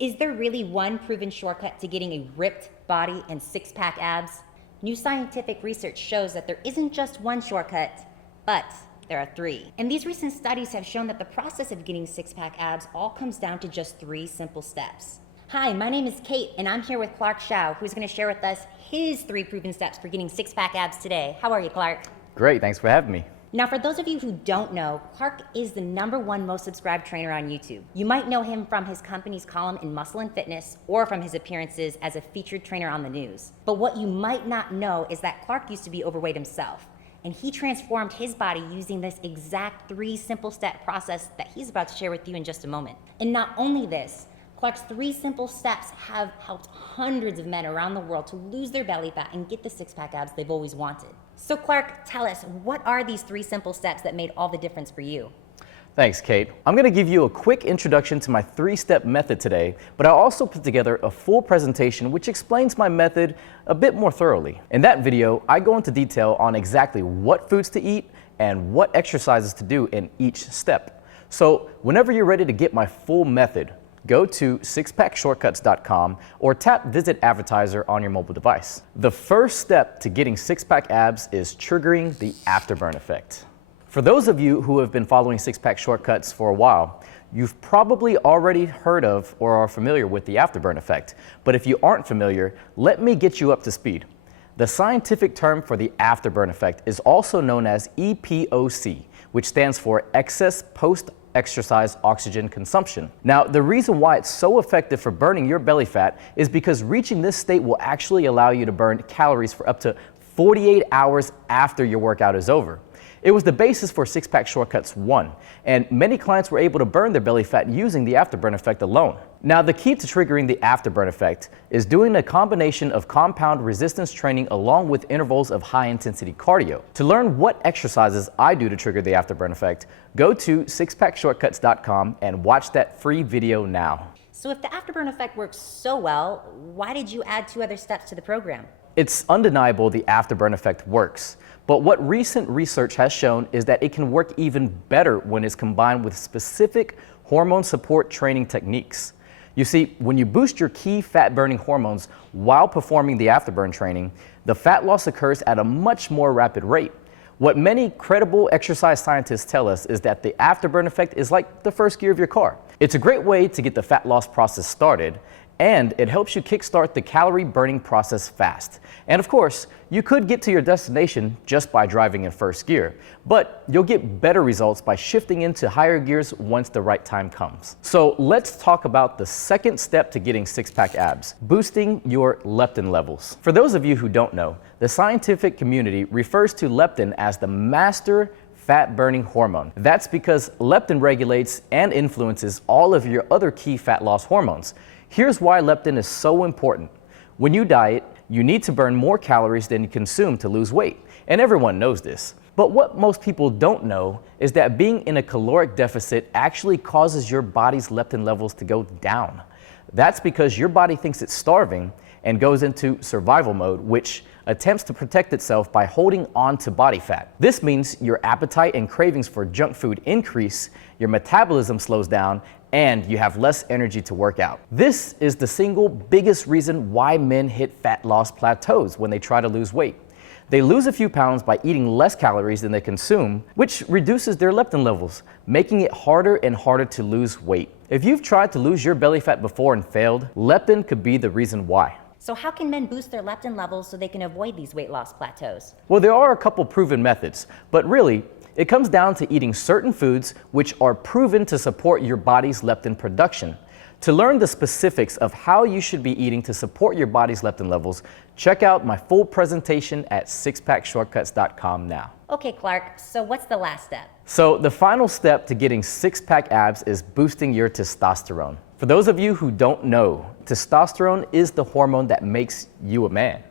Is there really one proven shortcut to getting a ripped body and six-pack abs? New scientific research shows that there isn't just one shortcut, but there are three. And these recent studies have shown that the process of getting six-pack abs all comes down to just three simple steps. Hi, my name is Kate, and I'm here with Clark Shao, who's going to share with us his three proven steps for getting six-pack abs today. How are you, Clark? Great, thanks for having me. Now, for those of you who don't know, Clark is the #1 most subscribed trainer on YouTube. You might know him from his company's column in Muscle and Fitness or from his appearances as a featured trainer on the news. But what you might not know is that Clark used to be overweight himself, and he transformed his body using this exact three simple step process that he's about to share with you in just a moment. And not only this, Clark's three simple steps have helped hundreds of men around the world to lose their belly fat and get the six-pack abs they've always wanted. So Clark, tell us, what are these three simple steps that made all the difference for you? Thanks, Kate. I'm going to give you a quick introduction to my three-step method today, but I also put together a full presentation which explains my method a bit more thoroughly. In that video, I go into detail on exactly what foods to eat and what exercises to do in each step. So whenever you're ready to get my full method, go to SixPackShortcuts.com or tap Visit Advertiser on your mobile device. The first step to getting six-pack abs is triggering the Afterburn Effect. For those of you who have been following Six-Pack Shortcuts for a while, you've probably already heard of or are familiar with the Afterburn Effect. But if you aren't familiar, let me get you up to speed. The scientific term for the Afterburn Effect is also known as EPOC, which stands for Excess Post-Exercise Oxygen Consumption. Now, the reason why it's so effective for burning your belly fat is because reaching this state will actually allow you to burn calories for up to 48 hours after your workout is over. It was the basis for Six-Pack Shortcuts 1, and many clients were able to burn their belly fat using the Afterburn Effect alone. Now, the key to triggering the Afterburn Effect is doing a combination of compound resistance training along with intervals of high-intensity cardio. To learn what exercises I do to trigger the Afterburn Effect, go to SixPackShortcuts.com and watch that free video now. So if the Afterburn Effect works so well, why did you add 2 other steps to the program? It's undeniable the Afterburn Effect works, but what recent research has shown is that it can work even better when it's combined with specific hormone support training techniques. You see, when you boost your key fat-burning hormones while performing the Afterburn training, the fat loss occurs at a much more rapid rate. What many credible exercise scientists tell us is that the Afterburn Effect is like the first gear of your car. It's a great way to get the fat loss process started, and it helps you kickstart the calorie burning process fast. And of course, you could get to your destination just by driving in first gear, but you'll get better results by shifting into higher gears once the right time comes. So let's talk about the second step to getting six-pack abs, boosting your leptin levels. For those of you who don't know, the scientific community refers to leptin as the master fat-burning hormone. That's because leptin regulates and influences all of your other key fat loss hormones. Here's why leptin is so important. When you diet, you need to burn more calories than you consume to lose weight, and everyone knows this. But what most people don't know is that being in a caloric deficit actually causes your body's leptin levels to go down. That's because your body thinks it's starving and goes into survival mode, which attempts to protect itself by holding on to body fat. This means your appetite and cravings for junk food increase, your metabolism slows down, and you have less energy to work out. This is the single biggest reason why men hit fat loss plateaus when they try to lose weight. They lose a few pounds by eating less calories than they consume, which reduces their leptin levels, making it harder and harder to lose weight. If you've tried to lose your belly fat before and failed, leptin could be the reason why. So how can men boost their leptin levels so they can avoid these weight loss plateaus? Well, there are a couple proven methods, but really, it comes down to eating certain foods which are proven to support your body's leptin production. To learn the specifics of how you should be eating to support your body's leptin levels, check out my full presentation at SixPackShortcuts.com now. Okay, Clark, so what's the last step? So the final step to getting six-pack abs is boosting your testosterone. For those of you who don't know, testosterone is the hormone that makes you a man.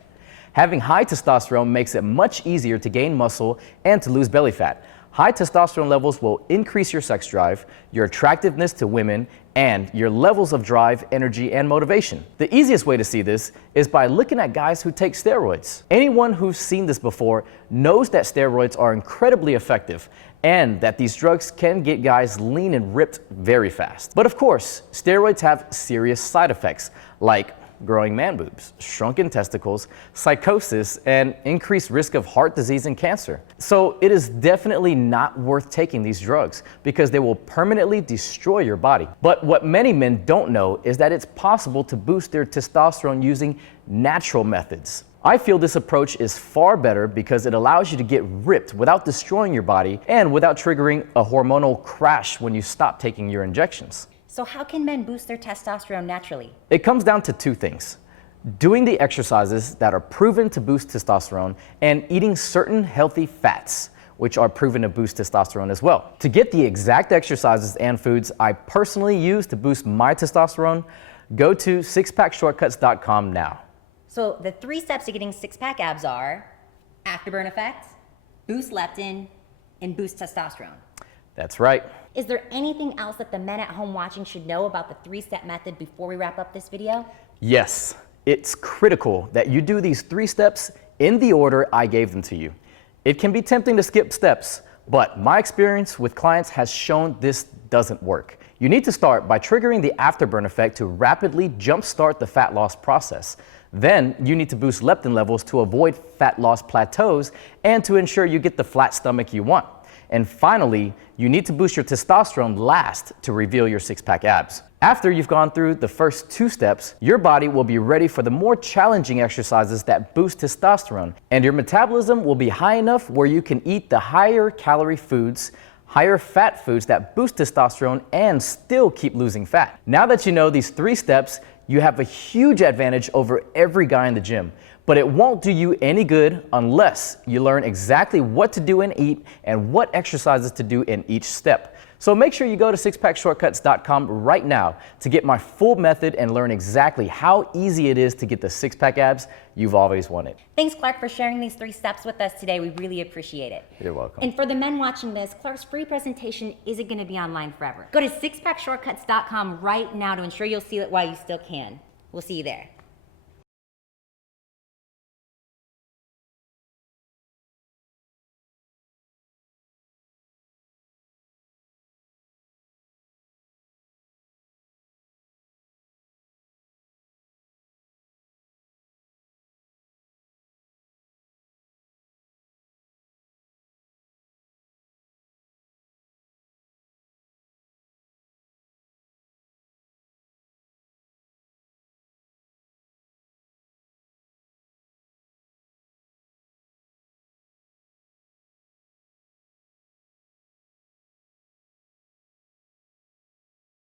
Having high testosterone makes it much easier to gain muscle and to lose belly fat. High testosterone levels will increase your sex drive, your attractiveness to women, and your levels of drive, energy, and motivation. The easiest way to see this is by looking at guys who take steroids. Anyone who's seen this before knows that steroids are incredibly effective, and that these drugs can get guys lean and ripped very fast. But of course, steroids have serious side effects like growing man boobs, shrunken testicles, psychosis, and increased risk of heart disease and cancer. So it is definitely not worth taking these drugs because they will permanently destroy your body. But what many men don't know is that it's possible to boost their testosterone using natural methods. I feel this approach is far better because it allows you to get ripped without destroying your body and without triggering a hormonal crash when you stop taking your injections. So how can men boost their testosterone naturally? It comes down to two things: doing the exercises that are proven to boost testosterone and eating certain healthy fats, which are proven to boost testosterone as well. To get the exact exercises and foods I personally use to boost my testosterone, go to SixPackShortcuts.com now. So the 3 steps to getting six-pack abs are Afterburn Effect, boost leptin, and boost testosterone. That's right. Is there anything else that the men at home watching should know about the 3-step method before we wrap up this video? Yes, it's critical that you do these 3 steps in the order I gave them to you. It can be tempting to skip steps, but my experience with clients has shown this doesn't work. You need to start by triggering the afterburn effect to rapidly jumpstart the fat loss process. Then you need to boost leptin levels to avoid fat loss plateaus and to ensure you get the flat stomach you want. And finally, you need to boost your testosterone last to reveal your six-pack abs. After you've gone through the first 2 steps, your body will be ready for the more challenging exercises that boost testosterone, and your metabolism will be high enough where you can eat the higher calorie foods, higher fat foods that boost testosterone and still keep losing fat. Now that you know these 3 steps, you have a huge advantage over every guy in the gym. But it won't do you any good unless you learn exactly what to do and eat and what exercises to do in each step. So make sure you go to SixPackShortcuts.com right now to get my full method and learn exactly how easy it is to get the six-pack abs you've always wanted. Thanks, Clark, for sharing these 3 steps with us today. We really appreciate it. You're welcome. And for the men watching this, Clark's free presentation isn't going to be online forever. Go to SixPackShortcuts.com right now to ensure you'll see it while you still can. We'll see you there.